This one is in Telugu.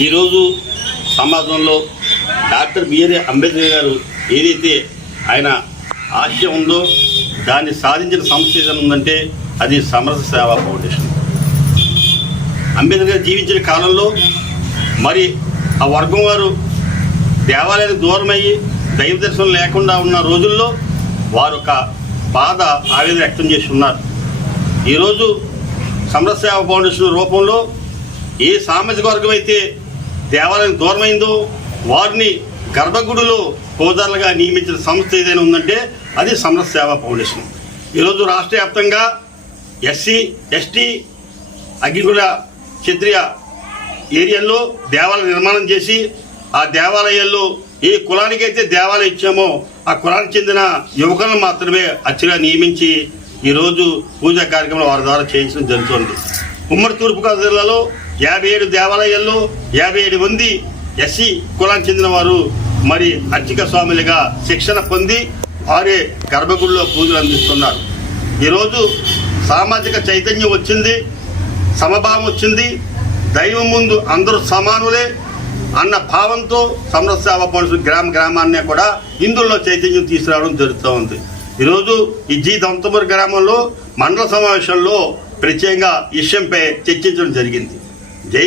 ఈరోజు సమాజంలో డాక్టర్ బిఆర్ అంబేద్కర్ గారు ఏదైతే ఆయన ఆశయం ఉందో దాన్ని సాధించిన సంస్థ ఏదైనా ఉందంటే అది సమరస సేవా ఫౌండేషన్. అంబేద్కర్ గారు జీవించిన కాలంలో మరి ఆ వర్గం వారు దేవాలయానికి దూరమయ్యి దైవ దర్శనం లేకుండా ఉన్న రోజుల్లో వారు ఒక బాధ ఆవేదన వ్యక్తం చేసి ఉన్నారు. ఈరోజు సమరస సేవా ఫౌండేషన్ రూపంలో ఏ సామాజిక వర్గం అయితే దేవాలయం దూరమైందో వారిని గర్భగుడిలో హోదాలుగా నియమించిన సంస్థ ఏదైనా ఉందంటే అది సమరస సేవా ఫౌండేషన్. ఈరోజు రాష్ట్ర వ్యాప్తంగా ఎస్సీ ఎస్టీ అగ్నికుల క్షత్రియ ఏరియాల్లో దేవాలయ నిర్మాణం చేసి ఆ దేవాలయాల్లో ఏ కులానికైతే దేవాలయం ఇచ్చామో ఆ కులానికి చెందిన యువకులను మాత్రమే అచ్చగా నియమించి ఈరోజు పూజా కార్యక్రమం వారి ద్వారా చేయించడం జరుగుతుంది. ఉమ్మడి తూర్పుగోదావరి జిల్లాలో యాభై ఏడు దేవాలయాల్లో యాభై ఏడు మంది ఎస్సీ కులానికి చెందిన వారు మరి అర్చక స్వాములుగా శిక్షణ పొంది వారే గర్భగుడిలో పూజలు అందిస్తున్నారు. ఈరోజు సామాజిక చైతన్యం వచ్చింది సమభావం వచ్చింది. దైవం ముందు అందరూ సమానులే అన్న భావంతో సమరసేవ పనులు గ్రామ గ్రామాన్ని కూడా హిందువుల్లో చైతన్యం తీసుకురావడం జరుగుతూ ఉంది. ఈరోజు ఈ జీ దంతమూరు గ్రామంలో మండల సమావేశంలో ప్రత్యేకంగా విషయంపై చర్చించడం జరిగింది. జై